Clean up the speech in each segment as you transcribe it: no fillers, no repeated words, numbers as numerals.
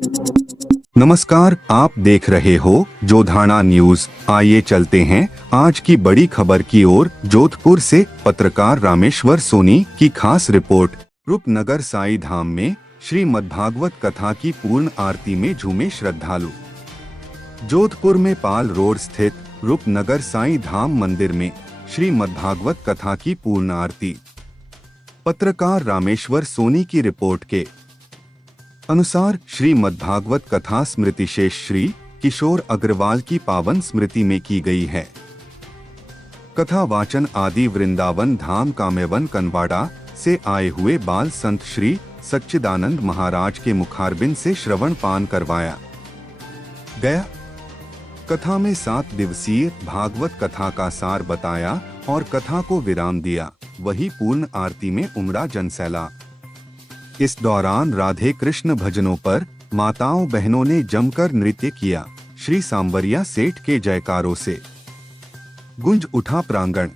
नमस्कार, आप देख रहे हो जोधाना न्यूज। आइए चलते हैं आज की बड़ी खबर की ओर। जोधपुर से पत्रकार रामेश्वर सोनी की खास रिपोर्ट। रूपनगर साईं धाम में श्रीमद्भागवत कथा की पूर्ण आरती में झूमे श्रद्धालु। जोधपुर में पाल रोड स्थित रूपनगर साईं धाम मंदिर में श्रीमद्भागवत कथा की पूर्ण आरती। पत्रकार रामेश्वर सोनी की रिपोर्ट के अनुसार श्रीमद्भागवत कथा स्मृति शेष श्री किशोर अग्रवाल की पावन स्मृति में की गई है। कथा वाचन आदि वृंदावन धाम कामेवन कनवाड़ा से आए हुए बाल संत श्री सच्चिदानंद महाराज के मुखारबिंद से श्रवण पान करवाया गया। कथा में 7 दिवसीय भागवत कथा का सार बताया और कथा को विराम दिया। वही पूर्ण आरती में उमड़ा जनसैलाब। इस दौरान राधे कृष्ण भजनों पर माताओं बहनों ने जमकर नृत्य किया। श्री सांवरिया सेठ के जयकारों से गूंज उठा प्रांगण।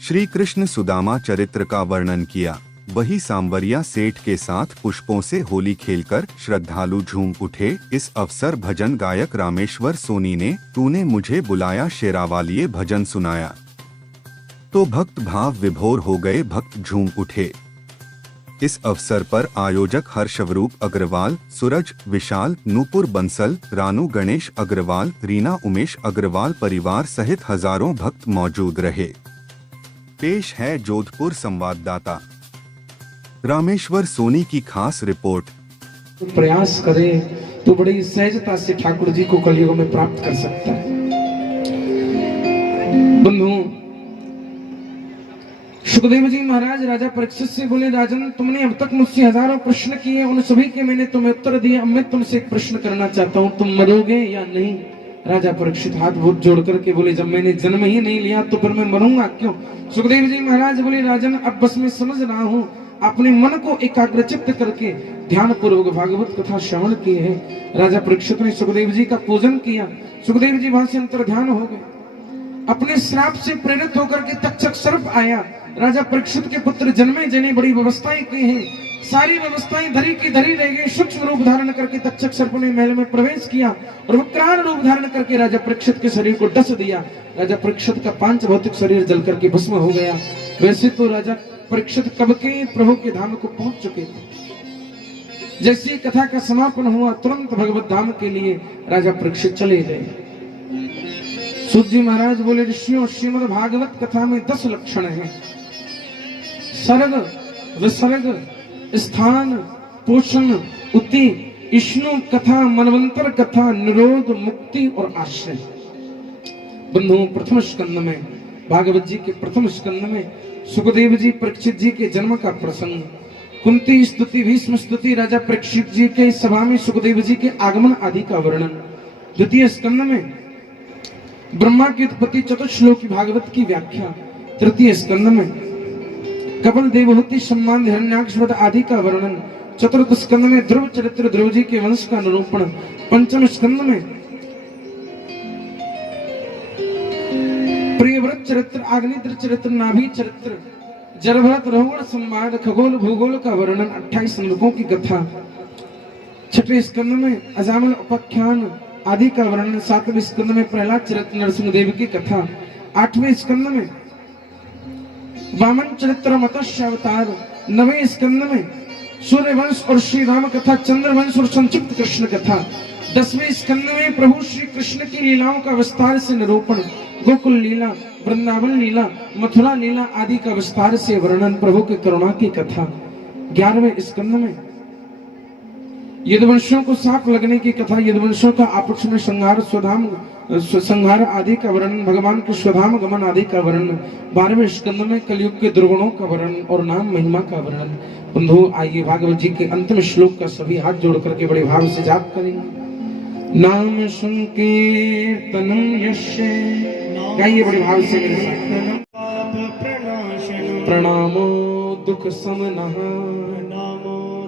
श्री कृष्ण सुदामा चरित्र का वर्णन किया। वही सांवरिया सेठ के साथ पुष्पों से होली खेलकर श्रद्धालु झूम उठे। इस अवसर भजन गायक रामेश्वर सोनी ने तूने मुझे बुलाया शेरावालिये भजन सुनाया तो भक्त भाव विभोर हो गए, भक्त झूम उठे। इस अवसर पर आयोजक हर्षवरूप अग्रवाल, सूरज विशाल, नूपुर बंसल, रानू गणेश अग्रवाल, रीना उमेश अग्रवाल परिवार सहित हजारों भक्त मौजूद रहे। पेश है जोधपुर संवाददाता रामेश्वर सोनी की खास रिपोर्ट। प्रयास करे तो बड़ी सहजता से ठाकुर जी को कलयुग में प्राप्त कर सकता है। बंधुओं, सुखदेव जी महाराज राजा परीक्षित से बोले, राजन तुमने अब तक मुझसे हजारों प्रश्न किए, उन सभी के मैंने तुम्हें उत्तर दिए। अब मैं तुमसे एक प्रश्न करना चाहता हूँ, तुम मरोगे या नहीं? राजा परीक्षित हाथ बहुत जोड़ करके बोले, जब मैंने जन्म ही नहीं लिया तो फिर मैं मरूंगा क्यों? सुखदेव जी महाराज बोले, राजन अब बस मैं समझ रहा हूँ, अपने मन को एकाग्रचित्त करके ध्यान पूर्वक भागवत कथा श्रवण किए है। राजा परीक्षित ने सुखदेव जी का पूजन किया। सुखदेव जी वहां से अंतर ध्यान हो गए। अपने श्राप से प्रेरित होकर के तक्षक सर्प आया। राजा परीक्षित के पुत्र जन्मे जने बड़ी व्यवस्थाएं की हैं, सारी व्यवस्थाएं धरी की धरी रह गई। सूक्ष्म रूप धारण करके तक्षक सर्प ने महल में प्रवेश किया और वक्रान रूप धारण करके राजा परीक्षित के शरीर को डस दिया। राजा परीक्षित का पांच भौतिक शरीर जल करके भस्म हो गया। वैसे तो राजा परीक्षित कब के प्रभु के धाम को पहुंच चुके थे। जैसी कथा का समापन हुआ, तुरंत भगवत धाम के लिए राजा परीक्षित चले गए। सूत जी महाराज बोले, ऋषियों, श्रीमद् भागवत कथा में 10 लक्षण हैं। सर्ग, विसर्ग, स्थान, पोषण, उति, विष्णु कथा, मनवंतर कथा, निरोध, मुक्ति और आश्रय। बंधुओं, प्रथम स्कंद में भागवत जी के प्रथम स्कंद में सुखदेव जी परीक्षित जी के जन्म का प्रसंग, कुंती स्तुति, भीष्म स्तुति, राजा परीक्षित जी के सभा में सुखदेव जी के आगमन आदि का वर्णन। द्वितीय स्कंद में ब्रह्मा की उत्पत्ति, चतुश्लोकी भागवत की व्याख्या। तृतीय स्कंद में कपिल देवहूति, सम्मान, हिरण्याक्ष वध आदि का वर्णन। चतुर्थ स्कंद में ध्रुव चरित्र, ध्रुव जी के वंश का निरूपण। पंचम स्कंद में प्रियव्रत चरित्र, आग्नेत्र चरित्र, नाभि चरित्र, जरभरत रहुगण संवाद, खगोल भूगोल का वर्णन। 28 श्लोकों की कथा। छठे स्कंद में अजामिल उपाख्यान आदि का वर्णन। 7वें स्कंद में प्रहलाद चरित्र, नरसिंह देव की कथा। 8वें स्कंद में वामन चरित्र, मत्स्य अवतार। 9वें स्कंद में सूर्यवंश और श्री राम कथा, चंद्रवंश और संक्षिप्त कृष्ण कथा। 10वें स्कंद में प्रभु श्री कृष्ण की लीलाओं का विस्तार से निरूपण। गोकुल लीला, वृंदावन लीला, मथुरा लीला आदि का विस्तार से वर्णन। प्रभु की करुणा की कथा। 11वें स्कंद में यदुवंशियों को सांप लगने की कथा, यदुवंशियों का आपस में संहार, स्वधाम संहार आदि का वर्णन, भगवान के स्वधाम गमन आदि का वर्णन। 12वें स्कंद में कलयुग के दुर्गुणों का वर्णन और नाम महिमा का वर्णन। बंधु, आइए भागवत जी के अंतिम श्लोक का सभी हाथ जोड़ करके बड़े भाव से जाप करेंगे। नाम संकीर्तनम यस्य, गाइए बड़े भाव से मेरे साथ। प्रणामो दुख समनः,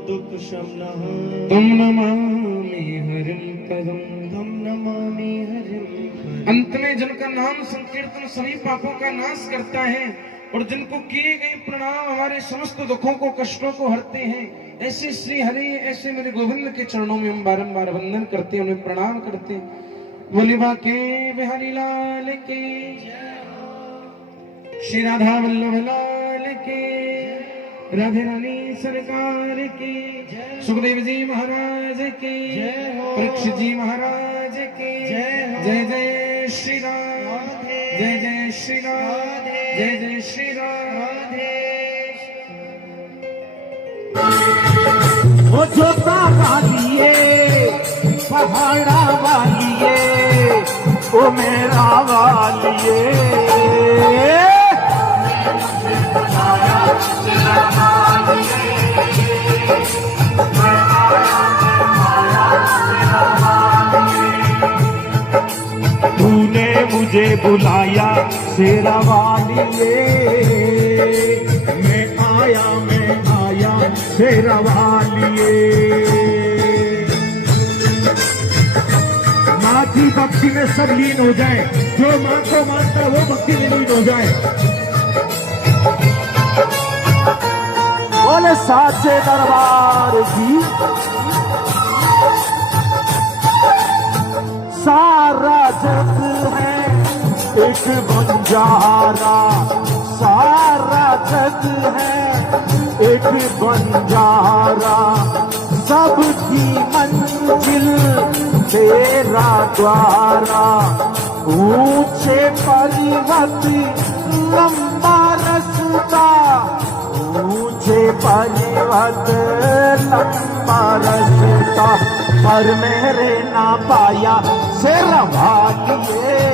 दुख शमनः, तम नमामि हरिं पदं, तम नमामि हरिं पदं। अंत में जिनका नाम संकीर्तन सभी पापों का नाश करता है और जिनको किए गए प्रणाम हमारे समस्त दुखों को, कष्टों को हरते हैं, ऐसे श्री हरि ऐसे मेरे गोविंद के चरणों में हम बारंबार वंदन करते हैं, उन्हें प्रणाम करते हैं। बोले बाके बिहारी लाल के, श्री राधा वल्लभ लाल के, राधे रानी सरकार की, सुखदेव जी महाराज की, परीक्षित जी महाराज की, जय जय श्री राम, जय जय श्री राम, जय जय श्री राम। वो जोता वालिए पहाड़ा वालिए ओ मेरा वालिए, तूने मुझे बुलाया शेरा वालिए, मैं आया शेरा वालिए। माँ की भक्ति में सब लीन हो जाए, जो माँ को मानता है वो भक्ति में लीन हो जाए। बोले साचे दरबार की, सारा जग है एक बंजारा, सारा जग है एक बंजारा, सबकी मंजिल तेरा द्वारा, ऊंचे पर्वत लंबा रास्ता, ऊंचे पर्वत लंबा रास्ता, पर मेरे ना पाया शेरा वालिए।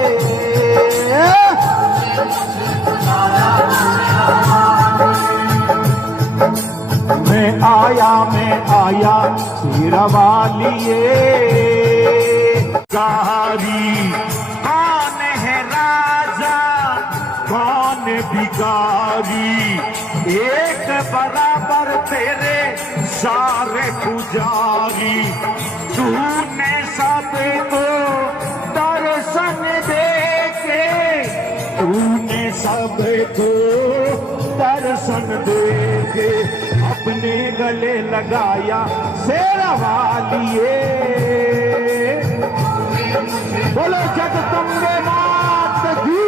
मैं आया शेरा वालिए। कारी कौन है राजा कौन भिखारी, एक बराबर तेरे सारे पुजारी, तूने सबको दर्शन देके, तूने सबको दर्शन देके अपने गले लगाया शेरा वालिए। बोलो जगदम्बे मात की।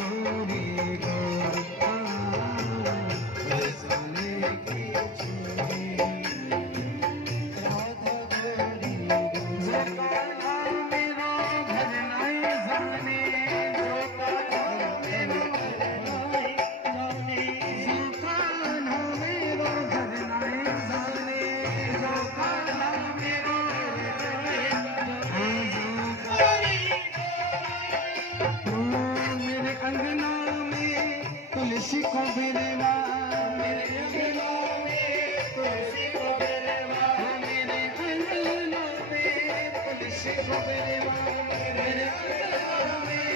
गोरी गोरी बरसाने की चूड़ी राधा गोरी जोकाना मेरो घर नहीं जाने जोकाना मेरो घर नहीं जाने जोकाना मेरो घर नहीं जाने जोकाना मेरो मेरे अंगना में तुलसी को बेरवा मेरे अंगना में तुलसी को बेरवा मेरे अंगना में तुलसी को बेरवा मेरे अंगना में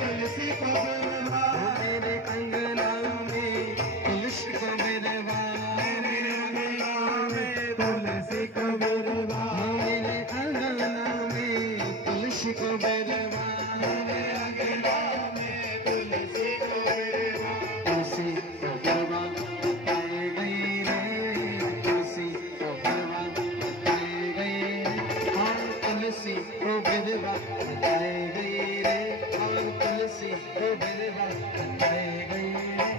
तुलसी को बेरवा मेरे अंगना में तुलसी को बेरवा मेरे अंगना में तुलसी को बेरवा मेरे अंगना में तुलसी को बेरवा मेरे अंगना में तुलसी को बेरवा तुलसी को बेरवा बताए गई रे तुलसी को बेरवा बताए गई और तुलसी को बेरवा बताए गई रे और तुलसी को बेरवा बताए गई रे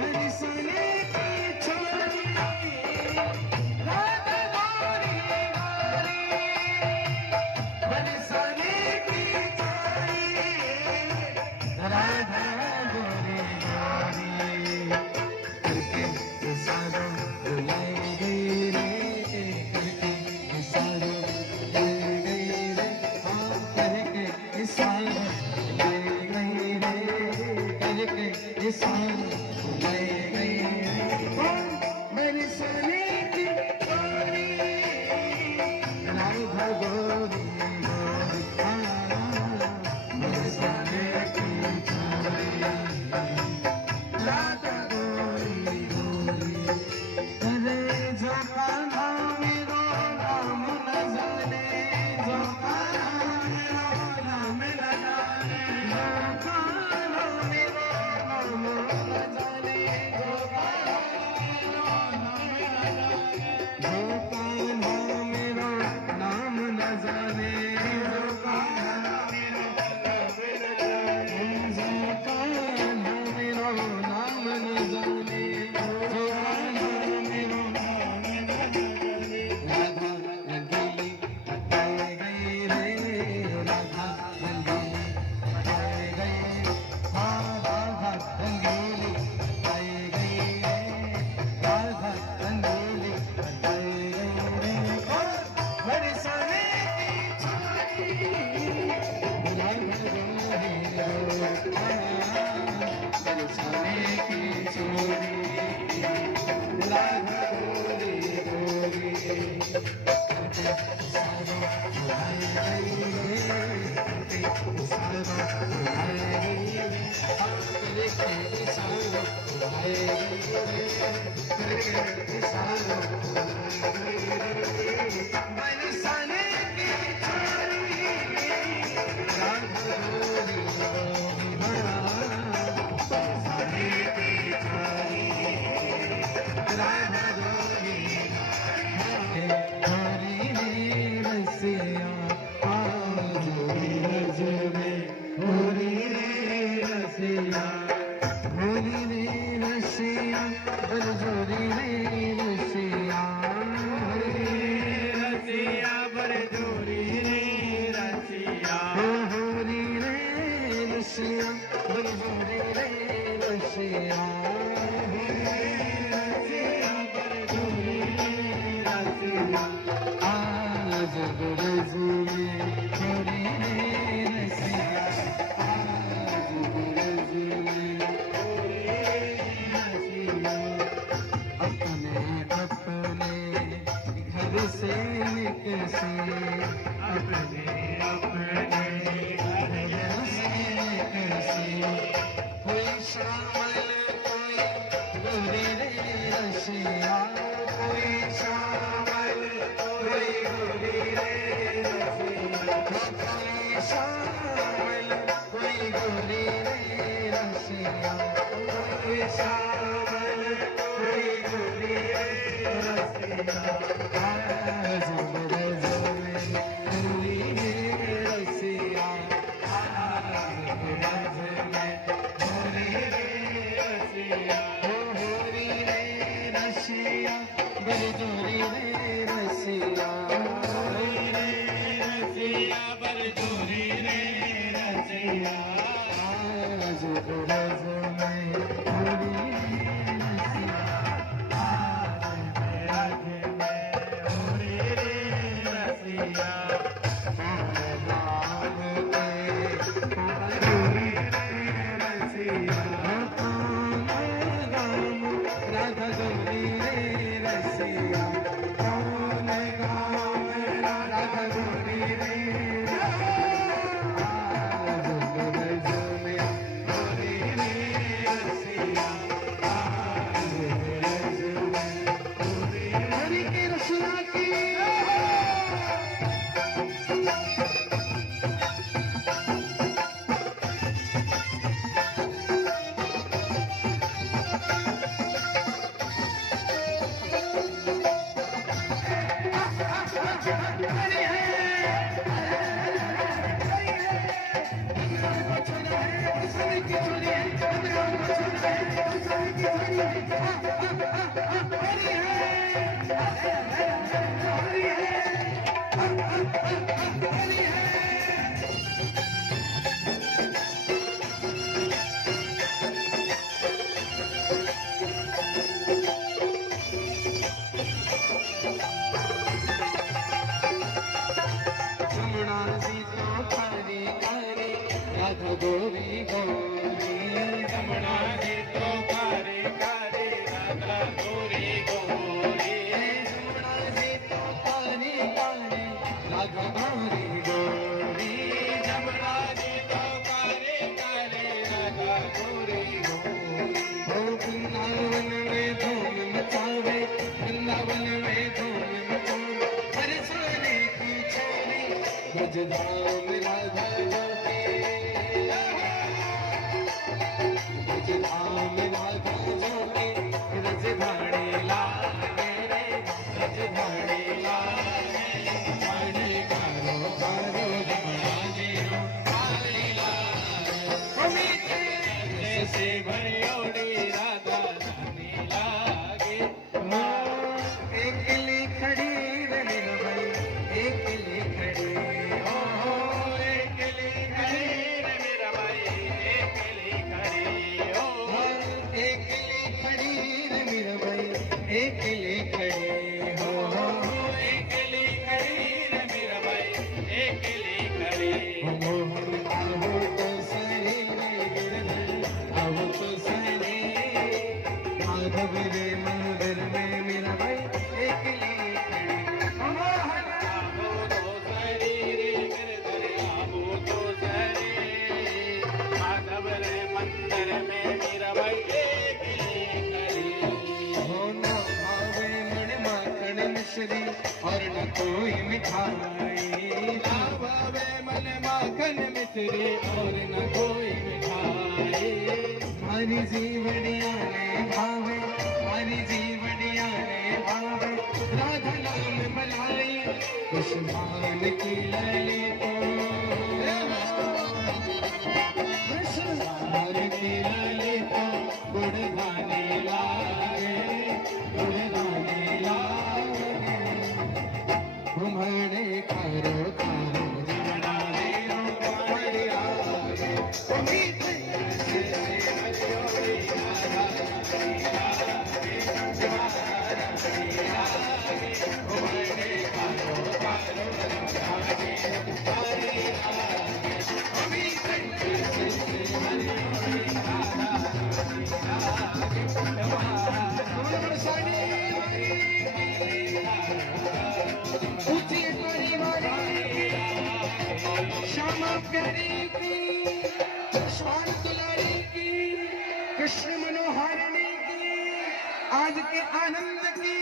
मेरी सोने की छोरी राधा गोरी गोरी बरसाने की छोरी राधा गोरी गोरी करके इशारा बुलाई गई रे करके इशारा बुलाई गई रे हाँ करके इशारा बुलाई गई रे करके इशारा बुलाई गई रे मेरी सोने की छोरी राधा गोरी गोरी बरसाने की छोरी राधा गोरी गोरी अरे जोकाना मेरो नाम न जाने जोकाना मेरो नाम न जाने जोकाना मेरो नाम न जाने जोकाना मेरो नाम न जाने जोकाना मेरो नाम न जाने जोकाना मेरो नाम न जाने राधा रंगीली बताए गई रे राधा रंगीली बताए गई हाँ राधा रंगीली बताए गई रे राधा रंगीली बताए गई रे मेरी सोने की छोरी राधा गोरी मेरी सोने की छोरी राधा गोरी गोरी सारा बुलाए गई रे सारा बुलाए गई रे करके सारा बुलाए गई रे करके सारा बुलाए गई रे बरसाने की छोरी राधा गोरी गोरी बरसाने की छोरी राधा गोरी गोरी रे रसिया आज रज में गोरी रे रसिया गोरी रे रसिया बरजोरी रे रसिया रसिया बरजोरी रे रसिया होरी रे रसिया बरजोरी रे रसिया आज ब्रज में छोरी रे रसिया आज ब्रज में छोरी रे रसिया अपने अपने घर से कैसे अपने अपने घर से कैसे कोई शामिल कोई गोरी रे रसिया कोई शामिल कोई गोरी रे रसिया कोई शामिल कोई गोरी रे रसिया कोई शामिल कोई गोरी रे रसिया आज ब्रज में गोरी रे रसिया आज ब्रज में रज में होरी रसिया रज में होरी रसिया राधा गौरी रे रसिया कौन गाँव राधा गौरी रे हरि की रचना की राधा गौरी गौरी रमणा जी तो करे करे राधा गौरी गौरी रमणा जी तो करे करे राधा गौरी गौरी रमणा जी तो करे करे राधा गौरी गौरी हो वृंदावन में धूम मचावे वृंदावन में धूम मचावे हर सोने की छोरी ब्रजधाम राधा राम राधा जोके रजधानी लागे रे रजधानी लागे पानी कारो कारो रमणा जी रो काली लागे मीठे से भरियोड़ी राधा रानी लागे एकली खड़ी रे मेरा भाई एकली खड़ी हो एकली खड़ी रे मेरा भाई एकली खड़ी एकली खड़ी रे मेरा भाई एकली खड़ी हो एकली खड़ी रे मेरा भाई एकली खड़ी हो आओ तो सही रे गिरधर आओ तो सही माधव रे मंदिर में मेरा भाई एकली खड़ी मोहन आओ तो सही रे गिरधर आओ तो सही माधव रे मंदिर में मेरा भाई मिश्री और न कोई मिठाई भावे मन माखन मिश्री और न कोई मिठाई हमारी जीवड़िया ने भावे हमारी जीवड़िया ने भावे राधा नाम मलाई कुछ भान की लली को की लली को गुड़धानी लागे गुड़धानी लागे घुमड़े खारो खारो जमना देरो बड़ी आगे मीठे से हरियोड़ी राधा घुमड़े खारो खारो जमना देरो बड़ी आगे मीठे से हरियोड़ी राधा श्यामा प्यारी की श्वान दुलारी की कृष्ण मनोहारिणी की आज के आनंद की